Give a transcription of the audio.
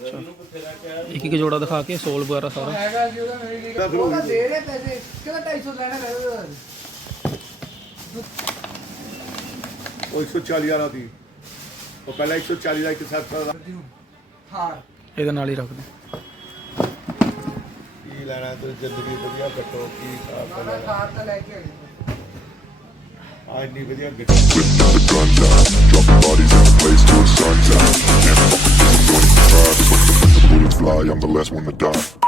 ਇੱਕ ਇੱਕ ਜੋੜਾ ਦਿਖਾ ਕੇ ਸੋਲ ਵਗੈਰਾ ਸਾਰਾ ਹੈਗਾ ਜੀ ਉਹਦਾ ਮੇਰੀ ਲੀਗਾ ਉਹਦਾ ਦੇ ਰਹੇ ਪੈਸੇ ਕਿਹਦਾ 250 ਲੈਣਾ ਹੈ ਉਹ 140 ਵਾਲਾ ਦੀ ਉਹ ਪਹਿਲਾਂ 140 ਦਾ ਇੱਕ ਸਾਥ ਦਾ ਹਾਂ ਇਹਦੇ ਨਾਲ ਹੀ ਰੱਖ ਦੇ ਕੀ ਲੈਣਾ ਤੇ ਜ਼ਿੰਦਗੀ ਵਧੀਆ ਕੱਟੋ ਕੀ ਸਾਥ ਮੈਂ ਕਾਰ ਤਾਂ ਲੈ ਕੇ ਆਈ ਆ ਇੰਨੀ ਵਧੀਆ Whip now the gun down, dropping bodies in the place till the sun's out. Can't fuck with this, I'm going to try. But the bullets fly, I'm the last one to die.